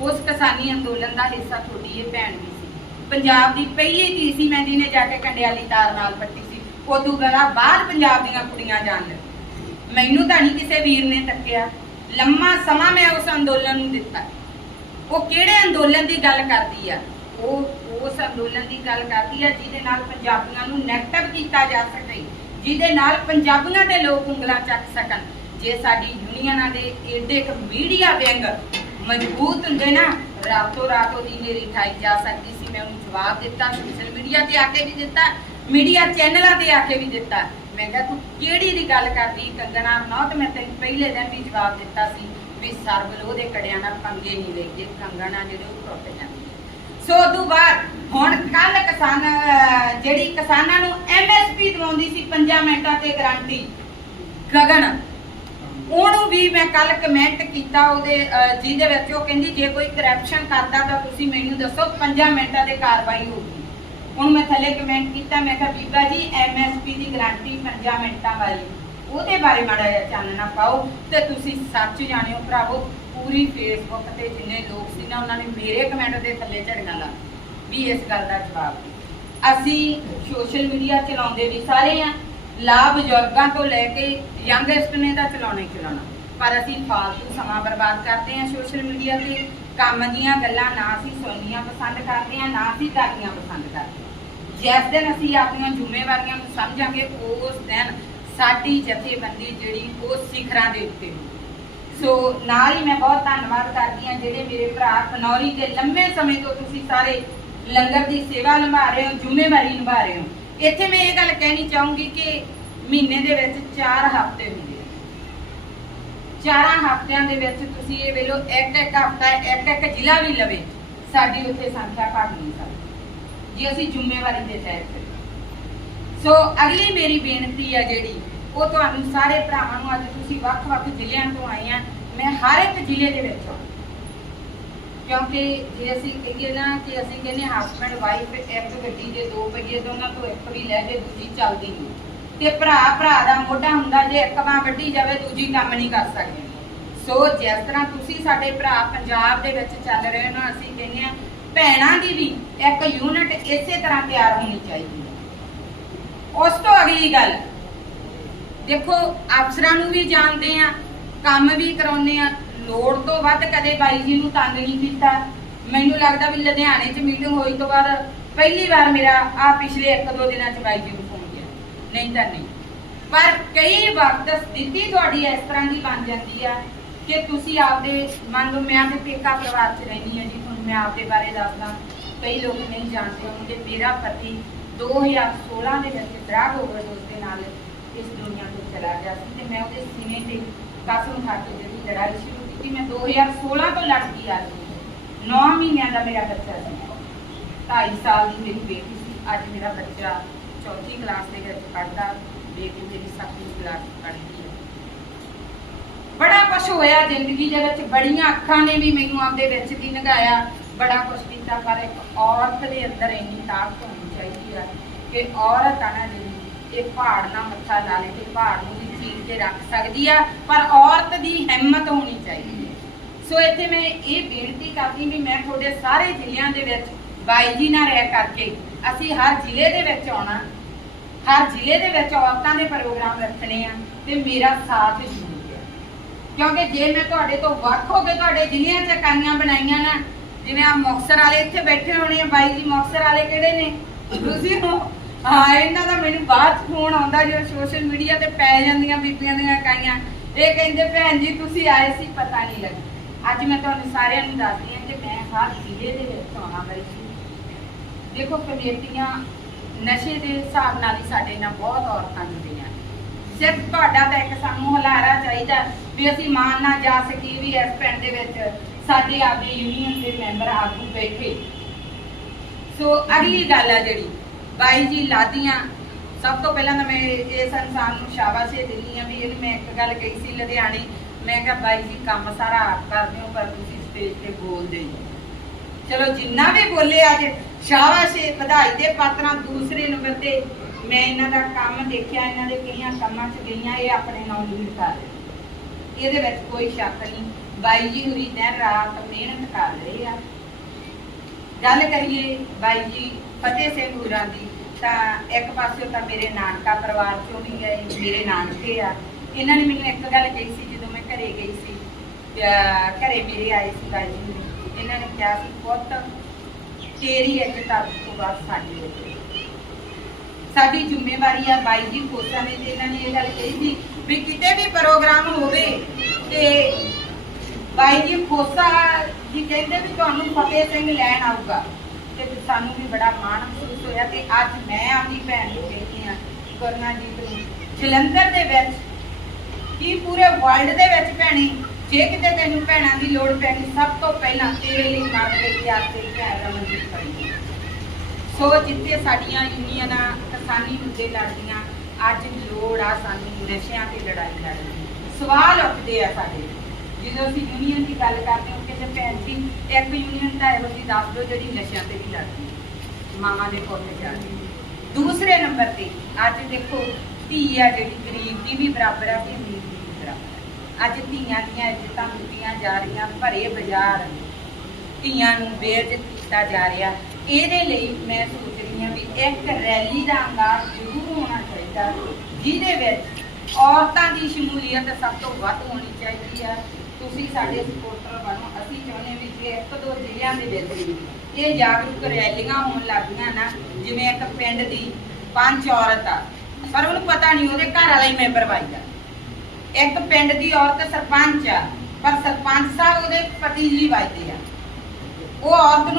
ਉਸ ਕਿਸਾਨੀ ਅੰਦੋਲਨ ਦਾ ਹਿੱਸਾ ਤੁਹਾਡੀ ਇਹ ਭੈਣ ਵੀ ਸੀ। ਪੰਜਾਬ ਦੀ ਪਹਿਲੀ ਧੀ ਸੀ ਮੈਂ ਜਿਹਨੇ ਜਾ ਕੇ ਕੰਡਿਆਲੀ ਤਾਰ ਨਾਲ ਪੱਟੀ ਸੀ। ਉਦੋਂ ਬੜਾ ਬਾਅਦ ਪੰਜਾਬ ਦੀਆਂ ਕੁੜੀਆਂ ਜਾਣ ਲੱਗੀ। ਮੈਨੂੰ ਤਾਂ ਨਹੀਂ ਕਿਸੇ ਵੀਰ ਨੇ ਤੱਕਿਆ। ਲੰਮਾ ਸਮਾਂ ਮੈਂ ਉਸ ਅੰਦੋਲਨ ਨੂੰ ਦਿੱਤਾ। ਉਹ ਕਿਹੜੇ ਅੰਦੋਲਨ ਦੀ ਗੱਲ ਕਰਦੀ ਆ? ਉਹ ਉਸ ਅੰਦੋਲਨ ਦੀ ਗੱਲ ਕਰਦੀ ਆ ਜਿਹਦੇ ਨਾਲ ਪੰਜਾਬੀਆਂ ਨੂੰ ਨੈਗੇਟਿਵ ਕੀਤਾ ਜਾ ਸਕੇ, ਜਿਹਦੇ ਨਾਲ ਪੰਜਾਬੀਆਂ ਦੇ ਲੋਕ ਉਂਗਲਾਂ ਚੱਕ ਸਕਣ। ਜੇ ਸਾਡੀ ਯੂਨੀਅਨਾਂ ਦੇ ਏਡੇ ਇੱਕ ਮੀਡੀਆ ਵਿੰਗ ਮਜ਼ਬੂਤ ਹੁੰਦੇ ਨਾ, ਰਾਤੋਂ ਰਾਤ ਉਹਦੀ ਨੇਰੀ ਠਾਈ ਜਾ ਸਕਦੀ ਸੀ। ਮੈਂ ਉਹਨੂੰ ਜਵਾਬ ਦਿੱਤਾ ਸੋਸ਼ਲ ਮੀਡੀਆ ਤੇ ਆ ਕੇ ਵੀ ਦਿੱਤਾ ਮੀਡੀਆ ਚੈਨਲਾਂ ਤੇ ਆ ਕੇ ਵੀ ਦਿੱਤਾ। ਮੈਂ ਕਿਹਾ, ਤੂੰ ਕਿਹੜੀ ਦੀ ਗੱਲ ਕਰਦੀ ਕੰਗਣਾ ਰਣੌਤ? ਮੈਂ ਤੈਨੂੰ ਪਹਿਲੇ ਦਿਨ ਵੀ ਜਵਾਬ ਦਿੱਤਾ ਸੀ ਵੀ ਸਰਬਲੋ ਦੇ ਕੜਿਆਂ ਨਾਲ ਪੰਗੇ ਨਹੀਂ ਲਈਏ ਕੰਗਣਾ ਜਿਹੜੇ ਉਹ ਟੁੱਟ ਜਾਂਦੀ ਸੋ ਉਦੋਂ ਬਾਅਦ ਹੁਣ ਕੱਲ ਕਿਸਾਨ ਜਿਹੜੀ ਕਿਸਾਨਾਂ ਨੂੰ ਐਮਐਸਪੀ ਦਿਵਾਉਂਦੀ ਸੀ 5 ਮਿੰਟਾਂ ਤੇ ਗਾਰੰਟੀ ਗਗਨ। ਉਹਨੂੰ ਵੀ ਮੈਂ ਕੱਲ ਕਮੈਂਟ ਕੀਤਾ ਉਹਦੇ ਜਿਹਦੇ ਵਿੱਚ, ਉਹ ਕਹਿੰਦੀ, ਜੇ ਕੋਈ ਕਰਪਸ਼ਨ ਕਰਦਾ ਤਾਂ ਤੁਸੀਂ ਮੈਨੂੰ ਦੱਸੋ 5 ਮਿੰਟਾਂ ਦੇ ਕਾਰਵਾਈ ਹੋਊਗੀ। ਹੁਣ ਮੈਂ ਥੱਲੇ ਕਮੈਂਟ ਕੀਤਾ, ਮੈਂ ਕਿਹਾ, ਬੀਬਾ ਜੀ ਐਮਐਸਪੀ ਦੀ ਗਾਰੰਟੀ 5 ਮਿੰਟਾਂ ਵਾਲੀ। ਉਹਦੇ ਬਾਰੇ ਮਾੜਾ ਜਿਹਾ ਚਾਨਣਾ ਪਾਓ ਤੇ ਤੁਸੀਂ ਸੱਚ ਜਾਣਿਓ ਭਰਾਵੋ, ਪੂਰੀ ਫੇਸਬੁੱਕ ਤੇ ਜਿੰਨੇ ਲੋਕ ਸੀ ਨਾ, ਉਹਨਾਂ ਨੇ ਮੇਰੇ ਕਮੈਂਟ ਦੇ ਥੱਲੇ ਝੜਨਾ ਲਾ ਵੀ ਇਸ ਗੱਲ ਦਾ ਜਵਾਬ ਅਸੀਂ ਸੋਸ਼ਲ ਮੀਡੀਆ ਚਲਾਉਂਦੇ ਵੀ ਸਾਰੇ ਆ ਲਾ ਬਜ਼ੁਰਗਾਂ ਤੋਂ ਲੈ ਕੇ ਯੰਗੈਸਟ ਨੇ ਤਾਂ ਚਲਾਉਣਾ ਹੀ ਚਲਾਉਣਾ। ਪਰ ਅਸੀਂ ਫਾਲਤੂ ਸਮਾਂ ਬਰਬਾਦ ਕਰਦੇ ਹਾਂ ਸੋਸ਼ਲ ਮੀਡੀਆ ਤੇ, ਕੰਮ ਦੀਆਂ ਗੱਲਾਂ ਨਾ ਅਸੀਂ ਸੁਣਨੀਆਂ ਪਸੰਦ ਕਰਦੇ ਹਾਂ, ਨਾ ਅਸੀਂ ਕਰਨੀਆਂ ਪਸੰਦ ਕਰਦੇ ਜਿਸ ਦਿਨ ਅਸੀਂ ਆਪਣੀਆਂ ਜ਼ਿੰਮੇਵਾਰੀਆਂ ਨੂੰ ਸਮਝਾਂਗੇ, ਉਸ ਦਿਨ ਸਾਡੀ ਜਥੇਬੰਦੀ ਜਿਹੜੀ ਉਹ ਸਿਖਰਾਂ ਦੇ ਉੱਤੇ ਹੋਊਗੀ। ਸੋ ਨਾਲ ਹੀ ਮੈਂ ਬਹੁਤ ਧੰਨਵਾਦ ਕਰਦੀ ਹਾਂ ਜਿਹੜੇ ਮੇਰੇ ਭਰਾ ਖਨੌਰੀ ਦੇ ਲੰਮੇ ਸਮੇਂ ਤੋਂ ਤੁਸੀਂ ਸਾਰੇ ਲੰਗਰ ਦੀ ਸੇਵਾ ਨਿਭਾ ਰਹੇ ਹੋ, ਜ਼ਿੰਮੇਵਾਰੀ ਨਿਭਾ ਰਹੇ ਹੋ। ਇੱਥੇ ਮੈਂ ਇਹ ਗੱਲ ਕਹਿਣੀ ਚਾਹੂੰਗੀ ਕਿ ਮਹੀਨੇ ਦੇ ਵਿੱਚ 4 ਹਫ਼ਤੇ ਹੁੰਦੇ ਆ। ਚਾਰਾਂ ਹਫ਼ਤਿਆਂ ਦੇ ਵਿੱਚ ਤੁਸੀਂ ਇਹ ਵੇਲੋ ਇੱਕ ਇੱਕ ਹਫ਼ਤਾ, ਇੱਕ ਇੱਕ ਜ਼ਿਲ੍ਹਾ ਵੀ ਲਵੇ, ਸਾਡੀ ਉੱਥੇ ਸੰਖਿਆ ਘਟ ਨਹੀਂ ਸਕਦੀ। ਜੇ ਅਸੀਂ ਜ਼ਿੰਮੇਵਾਰੀ ਦੇ ਤਹਿਤ ਸੋ ਅਗਲੀ ਮੇਰੀ ਬੇਨਤੀ ਆ ਜਿਹੜੀ, ਉਹ ਤੁਹਾਨੂੰ ਸਾਰੇ ਭਰਾਵਾਂ ਨੂੰ ਅੱਜ ਤੁਸੀਂ ਵੱਖ-ਵੱਖ ਜ਼ਿਲ੍ਹਿਆਂ ਤੋਂ ਆਏ ਆ। ਮੈਂ ਹਰ ਇੱਕ ਜ਼ਿਲ੍ਹੇ ਦੇ ਵਿੱਚ ਆਉਂ ਕਿਉਂਕਿ ਜੇ ਅਸੀਂ ਕਹੀਏ ਨਾ ਕਿ ਅਸੀਂ ਕਹਿੰਦੇ ਹਸਬੰਡ ਵਾਈਫ ਇੱਕ ਗੱਡੀ ਦੇ ਦੋ ਪਹੀਏ ਦੋਨਾਂ ਤੋਂ ਇੱਕ ਵੀ ਲੈ ਜੇ ਦੂਜੀ ਚੱਲਦੀ ਨਹੀਂ। ਤੇ ਭਰਾ ਭਰਾ ਦਾ ਮੋਢਾ ਹੁੰਦਾ ਜੇ ਇੱਕ ਬਾਂਹ ਵੱਢੀ ਜਾਵੇ, ਦੂਜੀ ਕੰਮ ਨਹੀਂ ਕਰ ਸਕਦੀ। ਸੋ ਜਿਸ ਤਰ੍ਹਾਂ ਤੁਸੀਂ ਸਾਡੇ ਭਰਾ ਪੰਜਾਬ ਦੇ ਵਿੱਚ ਚੱਲ ਰਹੇ ਹੋ ਅਸੀਂ ਕਹਿੰਦੇ ਆ ਭੈਣਾਂ ਦੀ ਵੀ ਇੱਕ ਯੂਨਿਟ ਇਸੇ ਤਰ੍ਹਾਂ ਤਿਆਰ ਹੋਣੀ ਚਾਹੀਦੀ ਹੈ। ਉਸ ਤੋਂ ਅਗਲੀ ਗੱਲ, ਦੇਖੋ ਅਫਸਰਾਂ ਨੂੰ ਵੀ ਜਾਣਦੇ ਆ ਕੰਮ ਵੀ ਕਰਾਉਂਦੇ ਆ ਲੋੜ ਤੋਂ ਵੱਧ ਕਦੇ ਬਾਈ ਜੀ ਨੂੰ ਤੰਗ ਨਹੀਂ ਕੀਤਾ। ਮੈਨੂੰ ਲੱਗਦਾ ਵੀ ਲੁਧਿਆਣੇ 'ਚ ਮੀਟਿੰਗ ਹੋਈ ਤੋਂ ਬਾਅਦ ਪਹਿਲੀ ਵਾਰ ਮੇਰਾ ਆ ਪਿਛਲੇ ਇੱਕ ਦੋ ਦਿਨਾਂ 'ਚ ਬਾਈ ਜੀ ਨੂੰ ਫੋਨ ਗਿਆ। ਨਹੀਂ ਤਾਂ ਨਹੀਂ। ਪਰ ਕਈ ਵਕਤ ਸਥਿਤੀ ਤੁਹਾਡੀ ਇਸ ਤਰ੍ਹਾਂ ਦੀ ਬਣ ਜਾਂਦੀ ਆ ਕਿ ਤੁਸੀਂ ਆਪਦੇ, ਮੰਨ ਲਓ ਮੈਂ ਤੇ ਪੇਕਾ ਪਰਿਵਾਰ 'ਚ ਰਹਿੰਦੀ ਆ ਜੀ ਤੁਹਾਨੂੰ ਮੈਂ ਆਪਦੇ ਬਾਰੇ ਦੱਸਦਾ। ਕਈ ਲੋਕ ਨਹੀਂ ਜਾਣਦੇ ਹੋਣਗੇ, ਮੇਰਾ ਪਤੀ 2016 ਦੇ ਵਿੱਚ ਡਰਗ ਓਵਰਡੋਜ਼ ਦੇ ਨਾਲ ਇਸ ਦੁਨੀਆ ਤੋਂ ਚਲਾ ਗਿਆ ਸੀ ਤੇ ਮੈਂ ਉਹਦੇ ਸੀਨੇ ਤੇ ਕਸਮ ਖਾ ਕੇ ਜਿਹੜੀ ਲੜਾਈ ਸ਼ੁਰੂ ਕੀਤੀ ਮੈਂ 2016 ਤੋਂ ਲੜਦੀ ਆ ਰਹੀ ਹਾਂ। 9 ਮਹੀਨਿਆਂ ਦਾ ਮੇਰਾ ਬੱਚਾ ਸੀ। 2.5 ਸਾਲ ਦੀ ਮੇਰੀ ਬੇਟੀ ਸੀ। ਅੱਜ ਮੇਰਾ ਬੱਚਾ ਚੌਥੀ ਕਲਾਸ ਦੇ ਵਿੱਚ ਪੜ੍ਹਦਾ। ਬੇਟੀ ਮੇਰੀ ਸੱਤਵੀਂ ਕਲਾਸ ਪੜ੍ਹਦੀ ਹੈ। ਬੜਾ ਕੁਝ ਹੋਇਆ ਜ਼ਿੰਦਗੀ ਦੇ ਵਿੱਚ। ਬੜੀਆਂ ਅੱਖਾਂ ਨੇ ਵੀ ਮੈਨੂੰ ਆਪਦੇ ਵਿੱਚ ਦੀ ਨਗਾਇਆ ਬੜਾ ਕੁਝ ਕੀਤਾ, ਪਰ ਇੱਕ ਔਰਤ ਦੇ ਅੰਦਰ ਇੰਨੀ ਤਾਕਤ ਹੋਣੀ ਚਾਹੀਦੀ ਆ ਕਿ ਔਰਤ ਆ ਨਾ ਜਿਹੜੀ, ਇਹ ਪਹਾੜ ਨਾਲ ਮੱਥਾ ਲਾ ਲੇ ਤੇ ਪਹਾੜ ਨੂੰ ਚੀਰ ਕੇ ਰੱਖ ਸਕਦੀ ਆ, ਪਰ ਔਰਤ ਦੀ ਹਿੰਮਤ ਹੋਣੀ ਚਾਹੀਦੀ ਹੈ। ਸੋ ਇੱਥੇ ਮੈਂ ਇਹ ਬੇਨਤੀ ਕਰਦੀ ਵੀ ਮੈਂ ਤੁਹਾਡੇ ਸਾਰੇ ਜ਼ਿਲ੍ਹਿਆਂ ਦੇ ਵਿੱਚ ਬਾਈ ਜੀ ਨਾਲ ਰਹਿ ਕਰਕੇ ਅਸੀਂ ਹਰ ਜ਼ਿਲ੍ਹੇ ਦੇ ਵਿੱਚ ਆਉਣਾ, ਹਰ ਜ਼ਿਲ੍ਹੇ ਦੇ ਵਿੱਚ ਔਰਤਾਂ ਦੇ ਪ੍ਰੋਗਰਾਮ ਰੱਖਣੇ ਆ ਤੇ ਮੇਰਾ ਸਾਥ ਜ਼ਰੂਰ ਹੈ ਕਿਉਂਕਿ ਜੇ ਮੈਂ ਤੁਹਾਡੇ ਤੋਂ ਵੱਖ ਹੋ ਕੇ ਤੁਹਾਡੇ ਜ਼ਿਲ੍ਹਿਆਂ 'ਚ ਇਕਾਈਆਂ ਬਣਾਈਆਂ ਨਾ, ਜਿਵੇਂ ਆ ਮੁਕਤਸਰ ਵਾਲੇ ਇੱਥੇ ਬੈਠੇ ਹੋਣੇ ਆ, ਬਾਈ ਜੀ ਮੁਕਤਸਰ ਵਾਲੇ ਕਿਹੜੇ ਨੇ? ਤੁਸੀਂ ਹੋ? ਹਾਂ, ਇਹਨਾਂ ਦਾ ਮੈਨੂੰ ਬਾਅਦ ਫੋਨ ਆਉਂਦਾ ਜਦੋਂ ਸੋਸ਼ਲ ਮੀਡੀਆ ਤੇ ਪੈ ਜਾਂਦੀਆਂ ਬੀਬੀਆਂ ਦੀਆਂ ਇਕਾਈਆਂ ਇਹ ਕਹਿੰਦੇ, ਭੈਣ ਜੀ, ਤੁਸੀਂ ਆਏ ਸੀ, ਪਤਾ ਨਹੀਂ ਲੱਗਾ। ਅੱਜ ਮੈਂ ਤੁਹਾਨੂੰ ਸਾਰਿਆਂ ਨੂੰ ਦੱਸਦੀ ਹਾਂ ਕਿ ਮੈਂ ਹਰ ਜ਼ਿਲ੍ਹੇ ਦੇ ਵਿੱਚ ਆਉਣਾ ਬਾਈ ਜੀ ਦੇਖੋ, ਕਮੇਟੀਆਂ ਨਸ਼ੇ ਦੇ ਹਿਸਾਬ ਨਾਲ ਹੀ ਸਾਡੇ ਨਾਲ ਬਹੁਤ ਔਰਤਾਂ ਜੁੜੀਆਂ। ਸਿਰਫ ਤੁਹਾਡਾ ਤਾਂ ਇੱਕ ਸਾਨੂੰ ਹਲਾਰਾ ਚਾਹੀਦਾ ਵੀ ਅਸੀਂ ਮਾਨ ਨਾਲ ਜਾ ਸਕੀਏ ਵੀ ਇਸ ਪਿੰਡ ਦੇ ਵਿੱਚ ਸਾਡੇ ਆਪਦੇ ਯੂਨੀਅਨ ਦੇ ਮੈਂਬਰ ਆਗੂ ਬੈਠੇ। ਸੋ ਅਗਲੀ ਗੱਲ ਆ ਜਿਹੜੀ ਬਾਈ ਜੀ ਲਾਦੀਆਂ। ਸਭ ਤੋਂ ਪਹਿਲਾਂ ਤਾਂ ਮੈਂ ਇਸ ਇਨਸਾਨ ਨੂੰ ਸ਼ਾਬਾਸ਼ ਇਹ ਦਿੰਦੀ ਆ ਵੀ ਇਹਨੂੰ ਮੈਂ ਇੱਕ ਗੱਲ ਕਹੀ ਸੀ ਲੁਧਿਆਣੇ। ਮੈਂ ਕਿਹਾ, ਬਾਈ ਜੀ, ਕੰਮ ਸਾਰਾ ਆਪ ਕਰਦੇ ਹੋ ਪਰ ਤੁਸੀਂ ਸਟੇਜ ਤੇ ਬੋਲਦੇ ਹੀ ਚਲੋ, ਜਿੰਨਾ ਵੀ ਬੋਲੇ ਅੱਜ, ਸ਼ਾਬਾਸ਼ ਏ ਵਧਾਈ ਦੇ ਪਾਤਰਾਂ ਦੂਸਰੇ ਨੰਬਰ ਤੇ। ਮੈਂ ਇਹਨਾਂ ਦਾ ਕੰਮ ਦੇਖਿਆ, ਇਹਨਾਂ ਦੇ ਕਈਆਂ ਕੰਮਾਂ 'ਚ ਗਈਆਂ, ਇਹ ਆਪਣੇ ਨਾਲ ਲੀਡ ਕਰ ਇਹਦੇ ਵਿੱਚ ਕੋਈ ਸ਼ੱਕ ਨਹੀਂ। ਬਾਈ ਜੀ ਹੁਰੀ ਦਿਨ ਰਾਤ ਮਿਹਨਤ ਕਰ ਰਹੇ ਆ। ਗੱਲ ਕਰੀਏ ਬਾਈ ਜੀ ਫਤਿਹ ਸਿੰਘ ਹੁਰਾਂ ਦੀ, ਤਾਂ ਇੱਕ ਪਾਸੇ ਤਾਂ ਮੇਰੇ ਨਾਨਕਾ ਪਰਿਵਾਰ ਚੋਂ ਵੀ ਗਏ ਮੇਰੇ ਨਾਨਕੇ ਆ। ਇਹਨਾਂ ਨੇ ਮੈਨੂੰ ਇੱਕ ਗੱਲ ਕਹੀ ਸੀ, ਜਦੋਂ ਮੈਂ ਘਰੇ ਗਈ ਸੀ ਘਰੇ ਮੇਰੇ ਆਏ ਸੀ ਬਾਈ ਇਹਨਾਂ ਨੇ ਕਿਹਾ ਸੀ, ਪੁੱਤ, ਤੇਰੀ ਇੱਕ ਤਰਫ ਤੋਂ ਬਾਅਦ ਸਾਡੀ ਹੋਵੇ ਸਾਡੀ ਜ਼ਿੰਮੇਵਾਰੀ ਆ ਬਾਈ ਜੀ ਕੋਸਾ ਨੇ ਤੇ ਇਹਨਾਂ ਨੇ ਇਹ ਗੱਲ ਕਹੀ ਸੀ ਵੀ ਕਿਤੇ ਵੀ ਪ੍ਰੋਗਰਾਮ ਹੋਵੇ, ਤੇ ਬਾਈ ਜੀ ਖੋਸਾ ਜੀ ਕਹਿੰਦੇ ਵੀ ਤੁਹਾਨੂੰ ਫਤਿਹ ਸਿੰਘ ਲੈਣ ਆਊਗਾ। ਤੇ ਸਾਨੂੰ ਵੀ ਬੜਾ ਮਾਣ ਮਹਿਸੂਸ ਹੋਇਆ ਤੇ ਅੱਜ ਮੈਂ ਆਪਣੀ ਭੈਣ ਨੂੰ ਕਹਿੰਦੀ ਆ ਕਰਨਾ ਨੂੰ। ਜਲੰਧਰ ਦੇ ਵਿੱਚ ਕੀ ਪੂਰੇ ਵਰਲਡ ਦੇ ਵਿੱਚ ਭੈਣੀ, ਜੇ ਕਿਤੇ ਤੈਨੂੰ ਭੈਣਾਂ ਦੀ ਲੋੜ ਪੈਣੀ, ਸਭ ਤੋਂ ਪਹਿਲਾਂ ਤੇਰੇ ਲਈ ਮਦਦ ਲੈ ਕੇ ਤੇ ਭੈਣ ਰਮਨਦੀਪ ਕਰੀ ਸੋ ਜਿੱਥੇ ਸਾਡੀਆਂ ਯੂਨੀਅਨਾਂ ਕਿਸਾਨੀ ਮੁੱਦੇ ਲੜਦੀਆਂ ਅੱਜ ਲੋੜ ਆ ਸਾਨੂੰ ਨਸ਼ਿਆਂ ਤੇ ਲੜਾਈ ਲੜਨ। ਸਵਾਲ ਉੱਠਦੇ ਆ ਸਾਡੇ। ਜਦੋਂ ਅਸੀਂ ਯੂਨੀਅਨ ਦੀ ਗੱਲ ਕਰਦੇ ਹਾਂ ਕਿ ਭੈਣ ਇੱਕ ਯੂਨੀਅਨ ਤਾਂ ਇਹੋ ਜਿਹੀ ਦੱਸ ਦਿਓ ਜਿਹੜੀ ਨਸ਼ਿਆਂ ਤੇ ਵੀ ਲੜਦੀ, ਮਾਵਾਂ ਦੇ ਪੁੱਤ ਜਾਂਦੇ ਦੂਸਰੇ ਨੰਬਰ ਤੇ, ਅੱਜ ਦੇਖੋ, ਧੀ ਆ ਜਿਹੜੀ, ਗਰੀਬ ਦੀ ਵੀ ਬਰਾਬਰ ਆ, ਤੇ ਅਮੀਰ ਦੀ ਵੀ ਬਰਾਬਰ ਅੱਜ ਧੀਆਂ ਦੀਆਂ ਇੱਜ਼ਤਾਂ ਲੁੱਟੀਆਂ ਜਾ ਰਹੀਆਂ, ਭਰੇ ਬਾਜ਼ਾਰ। ਧੀਆਂ ਨੂੰ ਬੇਇੱਜ਼ਤ ਕੀਤਾ ਜਾ ਰਿਹਾ। ਇਹਦੇ ਲਈ ਮੈਂ ਸੋਚ ਰਹੀ ਹਾਂ ਵੀ ਇੱਕ ਰੈਲੀ ਦਾ ਆਗਾਜ਼ ਜ਼ਰੂਰ ਹੋਣਾ ਚਾਹੀਦਾ, ਜਿਹਦੇ ਵਿੱਚ ਔਰਤਾਂ ਦੀ ਸ਼ਮੂਲੀਅਤ ਸਭ ਤੋਂ ਵੱਧ ਹੋਣੀ ਚਾਹੀਦੀ ਆ ਤੁਸੀਂ ਸਾਡੇ ਸਪੋਰਟਰ ਬਣੋ, ਅਸੀਂ ਚਾਹੁੰਦੇ ਵੀ ਜੇ ਇੱਕ ਦੋ ਜ਼ਿਲ੍ਹਿਆਂ ਦੇ ਵਿੱਚ ਵੀ ਇਹ ਜਾਗਰੂਕ ਰੈਲੀਆਂ ਹੋਣ ਲੱਗੀਆਂ ਨਾ, ਜਿਵੇਂ ਇੱਕ ਪਿੰਡ ਦੀ ਪੰਜ ਔਰਤ ਆ, ਪਰ ਉਹਨੂੰ ਪਤਾ ਨਹੀਂ ਉਹਦੇ ਘਰ ਵਾਲਾ ਹੀ ਮੈਂਬਰ ਵਾਈਦਾ ਇੱਕ ਪਿੰਡ ਦੀ ਔਰਤ ਸਰਪੰਚ ਆ, ਪਰ ਸਰਪੰਚ ਸਾਹਿਬ ਉਹਦੇ ਪਤੀ ਜੀ ਵੱਜਦੇ ਆ। ਉਹ ਔਰਤ ਨੂੰ